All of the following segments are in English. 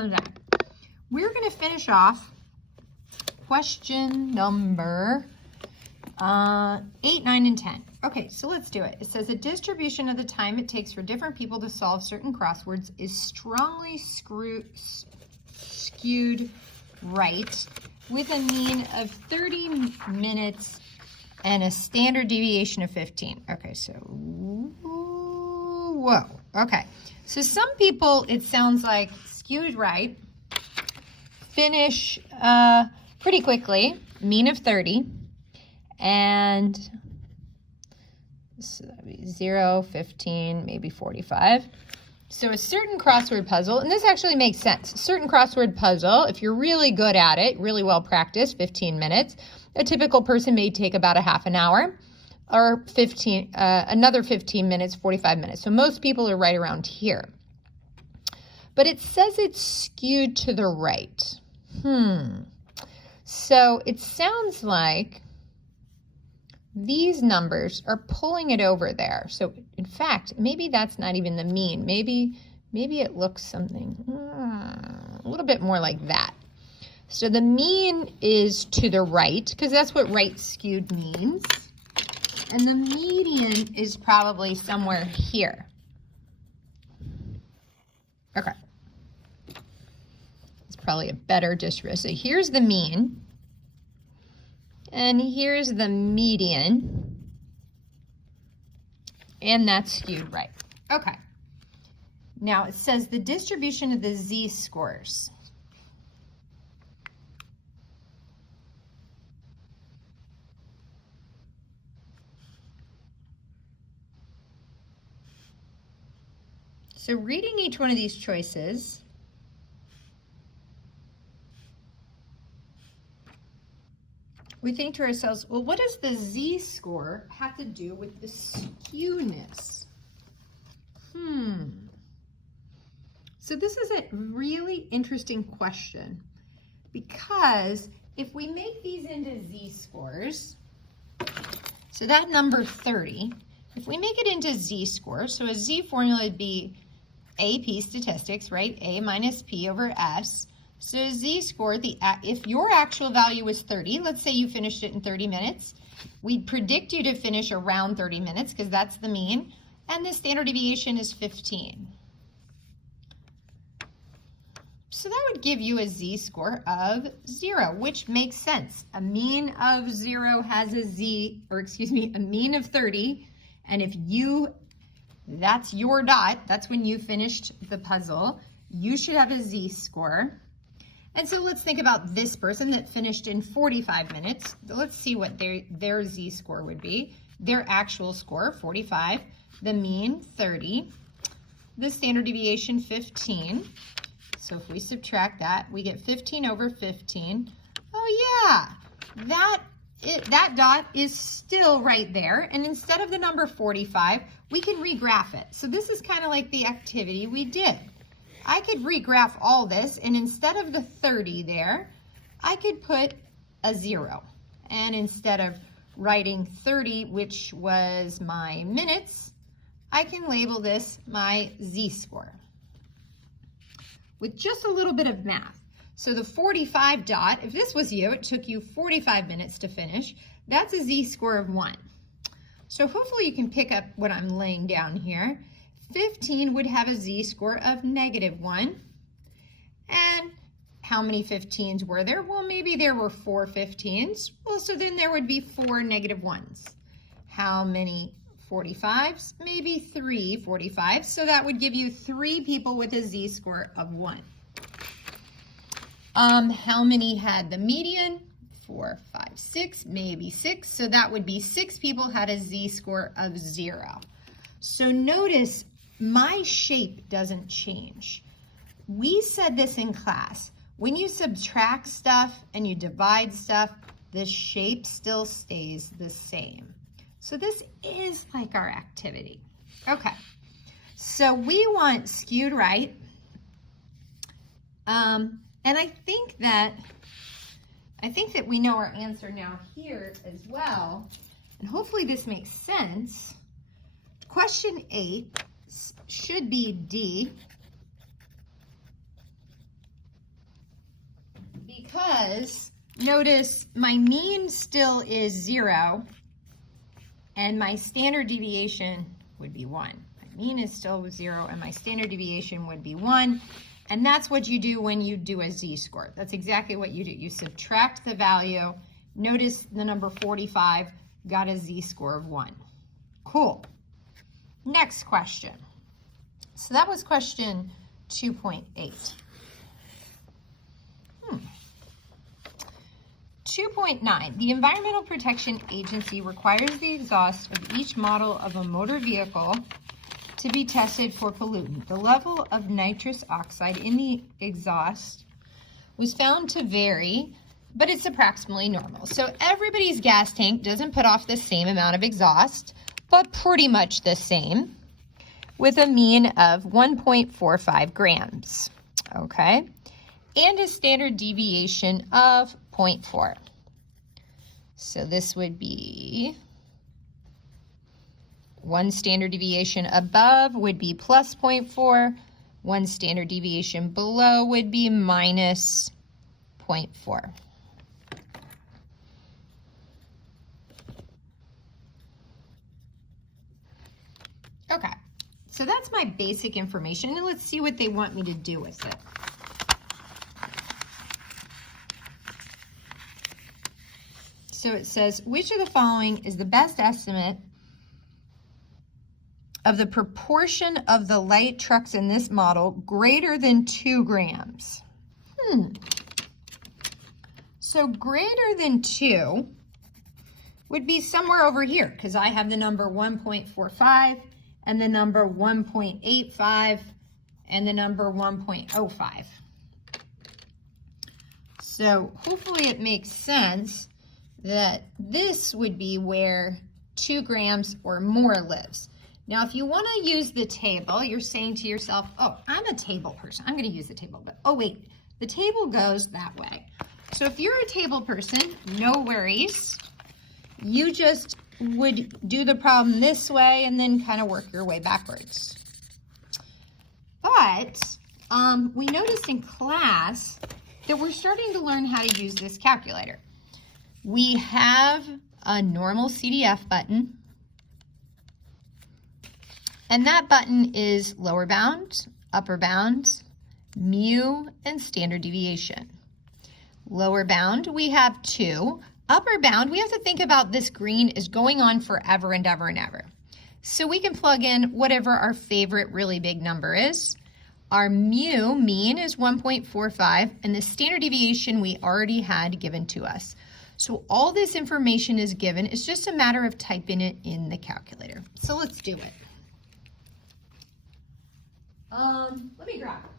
fun time. We're going to finish off question number 8, 9, and 10. Okay, so let's do it. It says a distribution of the time it takes for different people to solve certain crosswords is strongly skewed right with a mean of 30 minutes and a standard deviation of 15. Okay, so, whoa. Okay, so some people, it sounds like skewed right, finish pretty quickly, mean of 30, and so that'd be 0, 15, maybe 45. So a certain crossword puzzle, and this actually makes sense. A certain crossword puzzle, if you're really good at it, really well practiced, 15 minutes. A typical person may take about a half an hour, or another 15 minutes, 45 minutes. So most people are right around here. But it says it's skewed to the right. So it sounds like these numbers are pulling it over there. So in fact, maybe that's not even the mean. Maybe it looks something a little bit more like that. So the mean is to the right, because that's what right skewed means. And the median is probably somewhere here. Okay. It's probably a better distribution. So here's the mean. And here's the median. And that's skewed right. Okay. Now it says the distribution of the z-scores. So reading each one of these choices, we think to ourselves, well, what does the z-score have to do with the skewness? So this is a really interesting question, because if we make these into z-scores, so that number 30, if we make it into z-scores, so a z formula would be AP statistics, right? A minus P over S. So z-score, if your actual value was 30, let's say you finished it in 30 minutes, we'd predict you to finish around 30 minutes because that's the mean, and the standard deviation is 15. So that would give you a z-score of 0, which makes sense. A mean of 0 has a mean of 30, and if that's your dot, that's when you finished the puzzle, you should have a z-score. And so let's think about this person that finished in 45 minutes. Let's see what their z-score would be. Their actual score, 45, the mean, 30, the standard deviation, 15. So if we subtract that, we get 15 over 15. Oh yeah, that dot is still right there. And instead of the number 45, we can regraph it. So this is kind of like the activity we did. I could regraph all this, and instead of the 30 there, I could put a 0. And instead of writing 30, which was my minutes, I can label this my z-score with just a little bit of math. So the 45 dot, if this was you, it took you 45 minutes to finish. That's a z-score of 1. So hopefully you can pick up what I'm laying down here. 15 would have a z-score of -1. And how many 15s were there? Well, maybe there were 4 15s. Well, so then there would be 4 -1s. How many 45s? Maybe 3 45s. So that would give you 3 people with a z-score of 1. How many had the median? 4, 5, 6, maybe 6. So that would be 6 people had a z-score of 0. So notice my shape doesn't change. We said this in class. When you subtract stuff and you divide stuff, the shape still stays the same. So this is like our activity. Okay, so we want skewed right. And I think that we know our answer now here as well. And hopefully this makes sense. Question 8 should be D. because notice my mean still is 0 and my standard deviation would be 1. My mean is still 0 and my standard deviation would be 1. And that's what you do when you do a z-score. That's exactly what you do. You subtract the value. Notice the number 45 got a z-score of 1. Cool. Next question. So that was question 2.8. 2.9, the Environmental Protection Agency requires the exhaust of each model of a motor vehicle to be tested for pollutant. The level of nitrous oxide in the exhaust was found to vary, but it's approximately normal. So everybody's gas tank doesn't put off the same amount of exhaust, but pretty much the same, with a mean of 1.45 grams, okay? And a standard deviation of 0.4. So this would be 1 standard deviation above would be plus 0.4. 1 standard deviation below would be minus 0.4. Okay, so that's my basic information, and let's see what they want me to do with it. So it says, which of the following is the best estimate of the proportion of the light trucks in this model greater than 2 grams? So greater than 2 would be somewhere over here, because I have the number 1.45 and the number 1.85 and the number 1.05. So hopefully it makes sense that this would be where 2 grams or more lives. Now, if you want to use the table, you're saying to yourself, oh, I'm a table person. I'm going to use the table, but oh wait, the table goes that way. So if you're a table person, no worries. You just would do the problem this way and then kind of work your way backwards. But we noticed in class that we're starting to learn how to use this calculator. We have a normal CDF button, and that button is lower bound, upper bound, mu, and standard deviation. Lower bound, we have 2. Upper bound, we have to think about this green is going on forever and ever and ever. So we can plug in whatever our favorite really big number is. Our mu, mean, is 1.45, and the standard deviation we already had given to us. So all this information is given. It's just a matter of typing it in the calculator. So let's do it. Let me grab it.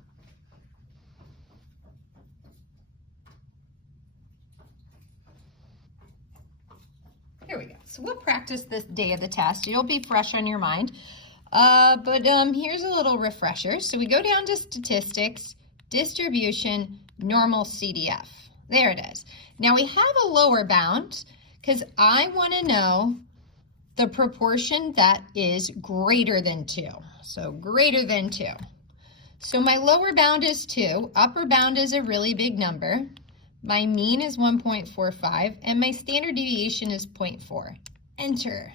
Here we go. So we'll practice this day of the test. It'll be fresh on your mind. But here's a little refresher. So we go down to statistics, distribution, normal CDF. There it is. Now we have a lower bound because I want to know the proportion that is greater than 2. So greater than 2. So my lower bound is 2. Upper bound is a really big number. My mean is 1.45 and my standard deviation is 0.4. Enter.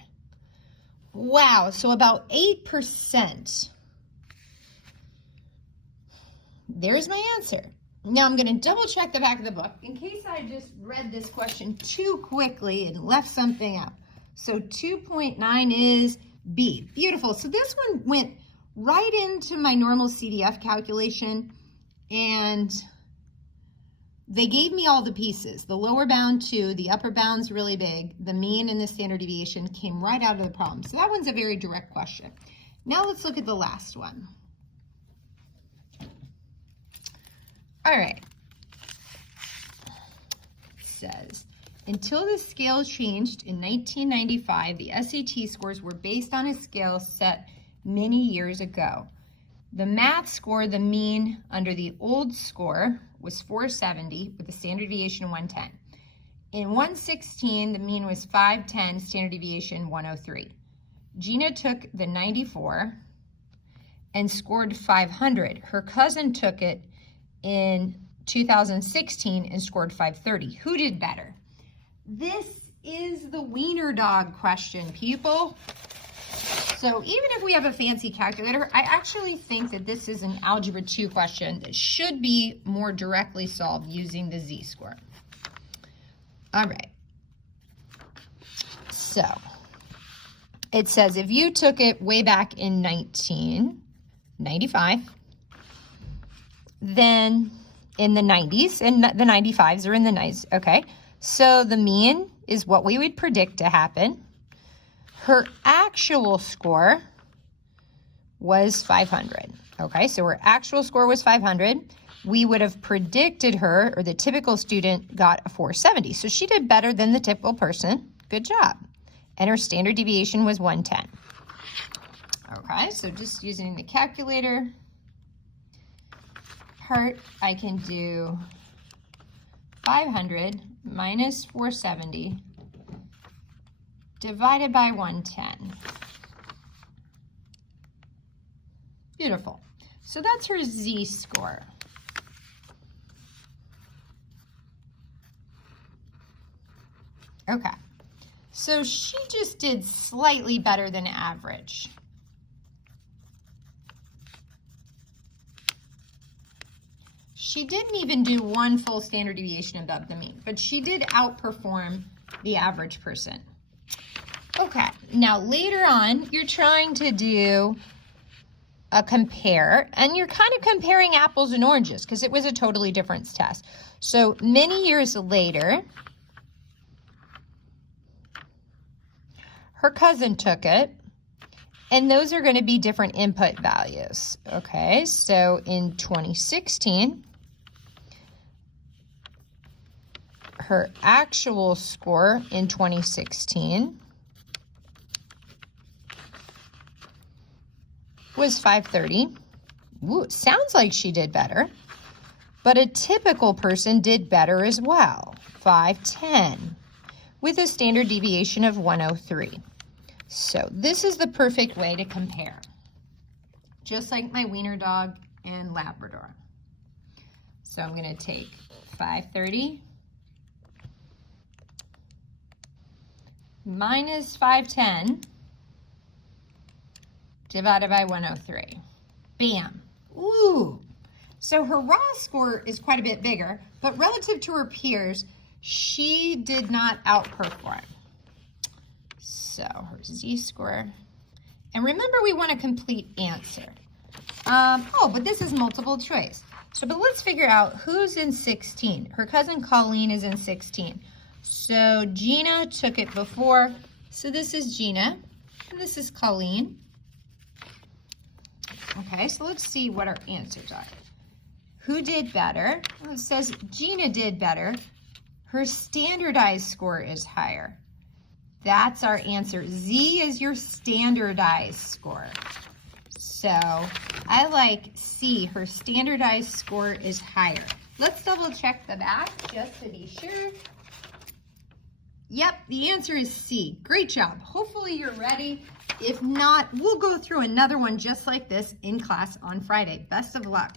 Wow, so about 8%. There's my answer. Now I'm going to double check the back of the book in case I just read this question too quickly and left something out. So 2.9 is B. Beautiful. So this one went right into my normal CDF calculation, and they gave me all the pieces. The lower bound 2, the upper bound's really big, the mean and the standard deviation came right out of the problem. So that one's a very direct question. Now let's look at the last one. All right. It says, until the scale changed in 1995, the SAT scores were based on a scale set many years ago. The math score, the mean under the old score, was 470 with a standard deviation of 110. In 116, the mean was 510, standard deviation 103. Gina took the 94 and scored 500. Her cousin took it in 2016 and scored 530. Who did better? This is the wiener dog question, people. So even if we have a fancy calculator, I actually think that this is an Algebra 2 question that should be more directly solved using the z-score. All right. So it says if you took it way back in 1995, then in the 90s, and the 95s are in the 90s, okay? So the mean is what we would predict to happen. Her actual score was 500, okay? So her actual score was 500. We would have predicted her, or the typical student got a 470. So she did better than the typical person. Good job. And her standard deviation was 110. Okay, so just using the calculator part, I can do 500 minus 470 divided by 110. Beautiful. So that's her z-score. Okay. So she just did slightly better than average. She didn't even do one full standard deviation above the mean, but she did outperform the average person. Okay, now later on, you're trying to do a compare, and you're kind of comparing apples and oranges because it was a totally different test. So many years later, her cousin took it, and those are going to be different input values. Okay, so in 2016, her actual score in 2016 was 530. Ooh, sounds like she did better, but a typical person did better as well, 510, with a standard deviation of 103. So this is the perfect way to compare, just like my wiener dog and Labrador. So I'm going to take 530 minus 510 divided by 103. Bam. Ooh. So her raw score is quite a bit bigger, but relative to her peers, she did not outperform. So her z-score. And remember, we want a complete answer. But this is multiple choice. But let's figure out who's in 16. Her cousin Colleen is in 16. So Gina took it before. So this is Gina, and this is Colleen. Okay, so let's see what our answers are. Who did better? Well, it says Gina did better. Her standardized score is higher. That's our answer. Z is your standardized score. So I like C, her standardized score is higher. Let's double check the back just to be sure. Yep, the answer is C. Great job. Hopefully you're ready. If not, we'll go through another one just like this in class on Friday. Best of luck.